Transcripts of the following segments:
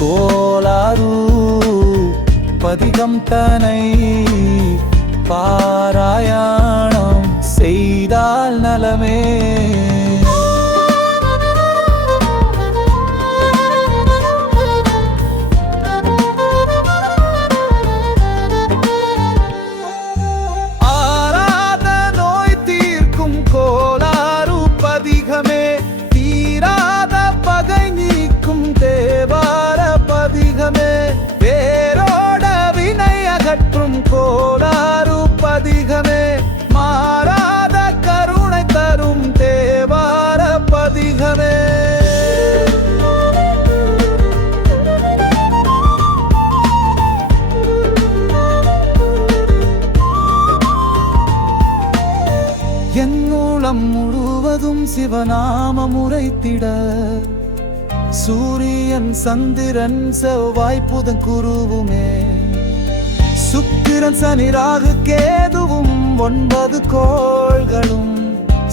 கோளாறு பதிகம் தனை பாராயணம் செய்தால் நலமே. ஆறாத நோய் தீர்க்கும் கோளாறு பதிகமே, தீராத பகை நீக்கும் தேவார பதிகமே, வேரோட வினை அகற்றும் கோளாறு பதிகமே, மாறாத கருணை தரும் தேவார பதிகமே. என் மூலம் முழுவதும் சிவநாமம் உரைத்திட, சூரியன் சந்திரன் செவ்வாய் புதன் குருவுமே, சுக்கிரன் சனி ராகு கேதுவும் 9 கோள்களும்,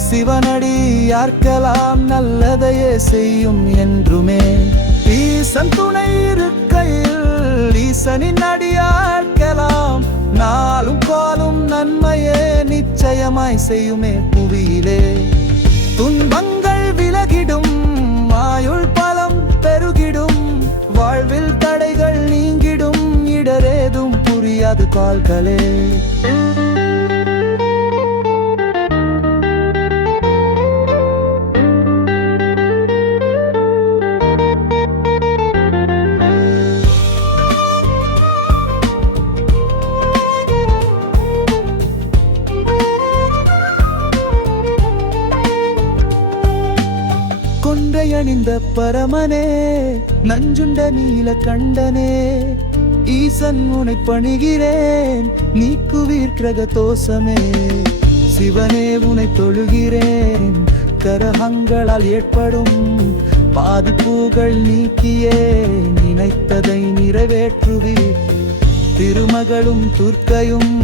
சிவனடி யார்க்கலாம் நல்லதையே செய்யும் என்றுமே. ஈசன் துணை இருக்கையில் ஈசனின் அடியார்க்கலாம், நாளும் கோலும் நன்மையே நிச்சயமாய் செய்யுமே புவியிலே. துன்பங்கள் விலகிடும், ஆயுள் பலம் பெருகிடும், வாழ்வில் தடைகள் நீங்கிடும், இடரேதும் புரியாது கால்களே. கொன்றையணிந்த பரமனே, நஞ்சுண்ட நீல கண்டனே, ஈசன் உனை பணிகிறேன், நீக்குவீர் கிரக தோஷமே. சிவனே உனை தொழுகிறேன், கரகங்களால் ஏற்படும் பாதிப்புகள் நீக்கியே நினைத்ததை நிறைவேற்றுவீர். திருமகளும் துர்க்கையும்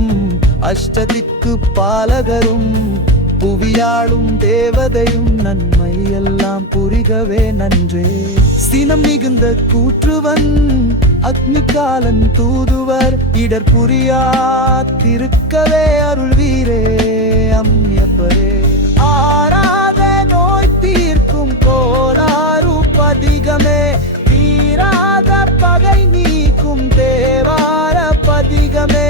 அஷ்டதிக்கு பாலகரும், புவியாளும் தேவதையும் நன்மை எல்லாம் புரிகவே நன்றே. சினம் மிகுந்த கூற்றுவன் அக்னிகாலன் தூதுவர், இடர் புரியாதிருக்கவே அருள்வீரே அம்யப்பரே. ஆறாத நோய் தீர்க்கும் கோளாறு பதிகமே, தீராத பகை நீக்கும் தேவார பதிகமே,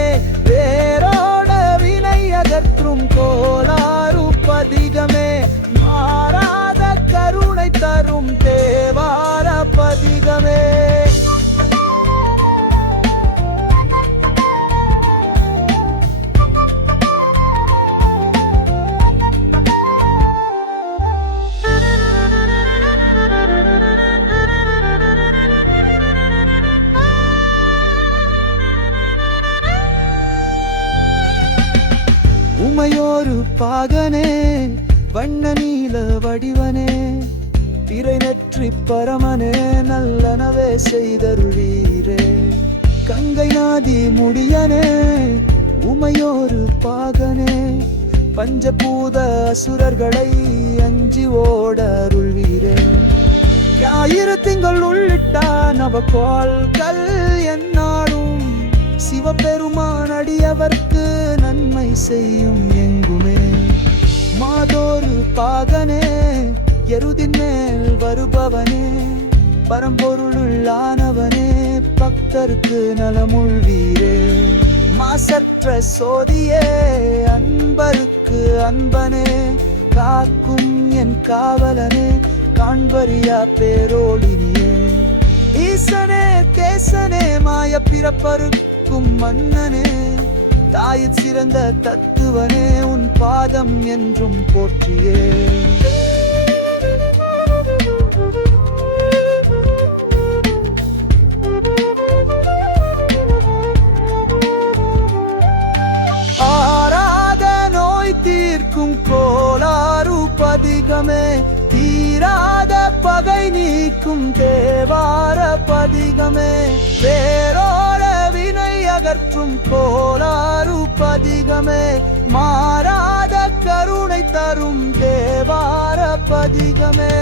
வேரோட வினை அகற்றும் கோளாறு பதிகமே, மாறாத கருணை தரும் தேவார பதிகமே. உமையோரு பாகனே, வண்ண நீல வடிவனே, திரை நெற்றி பரமனே, நல்லனவே செய்தருளீரே. கங்கை நாதி முடியனே, உமையோரு பாகனே, பஞ்சபூத அசுரர்களை அஞ்சி ஓட அருள்வீரே. ஞாயிறு திங்கள் உள்ளிட்ட நவகோள்கள் என்னாடும், சிவபெருமான் அடியவர்க்கு நன்மை செய்யும் எங்குமே. மாதோரு பாகனே, எருதின் மேல் வருபவனே, பரம்பொருளானவனே, பக்தருக்கு நலமுள்வீரே. மாசற்ற சோதியே, அன்பருக்கு அன்பனே, காக்கும் என் காவலனே, காண்பறியா பேரோளினியே. ஈசனே தேசனே, மாய பிறப்பருக்கும் மன்னனே, தாயிற் சிறந்த தத்துவனே, உன் பாதம் என்றும் போற்றியே. ஆறாத நோய் தீர்க்கும் கோளாறு பதிகமே, தீராத பகை நீக்கும் தேவார பதிகமே, வேரோட வினை அகற்றும் கோளாறு பதிகமே, மாறாத கருணை தரும் தேவார பதிகமே.